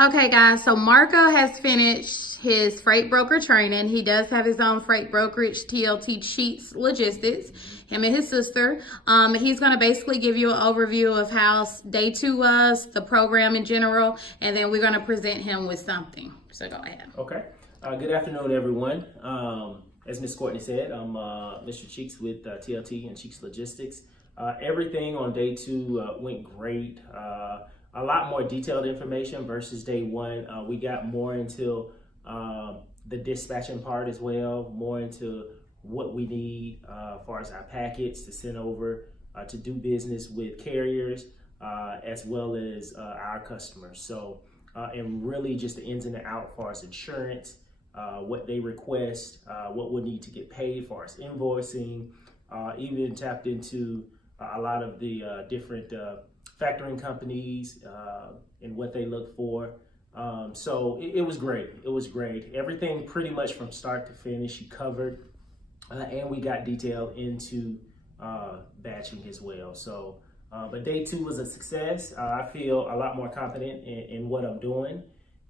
Okay, guys, so Marco has finished his freight broker training. He does have his own freight brokerage, TLT Cheats Logistics, him and his sister. He's going to basically give you an overview of how day 2 was, the program in general, and then we're going to present him with something. So go ahead. Okay. Good afternoon, everyone. As Ms. Courtney said, I'm Mr. Cheeks with TLT and Cheeks Logistics. Everything on day 2 went great. A lot more detailed information versus day 1. We got more into the dispatching part as well, more into what we need as far as our packets to send over to do business with carriers as well as our customers. So, and really just the ins and the outs as far as insurance, what they request, what we need to get paid as far as invoicing, even tapped into a lot of the different factoring companies and what they look for. So it was great. It was great. Everything pretty much from start to finish he covered, and we got detailed into batching as well. So, but day 2 was a success. I feel a lot more confident in what I'm doing,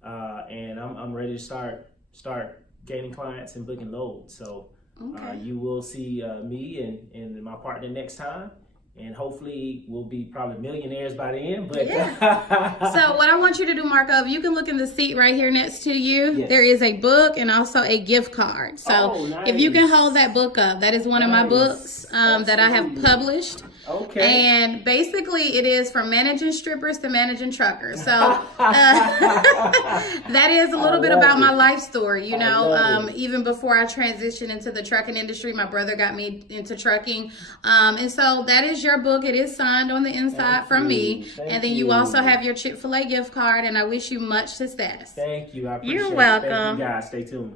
and I'm ready to start gaining clients and booking loads. So you will see me and my partner next time. And hopefully we'll be probably millionaires by then. But yeah. So what I want you to do, Marco, if you can look in the seat right here next to you, yes, there is a book and also a gift card. So nice. If you can hold that book up, that is one of my books that I have published. Okay. And basically it is from managing strippers to managing truckers. So that is a little bit about my life story. You know, even before I transitioned into the trucking industry, my brother got me into trucking. And so that is your book. It is signed on the inside from me. And then you also have your Chick-fil-A gift card, and I wish you much success. Thank you. I appreciate it. You're welcome. Thank you guys. Stay tuned.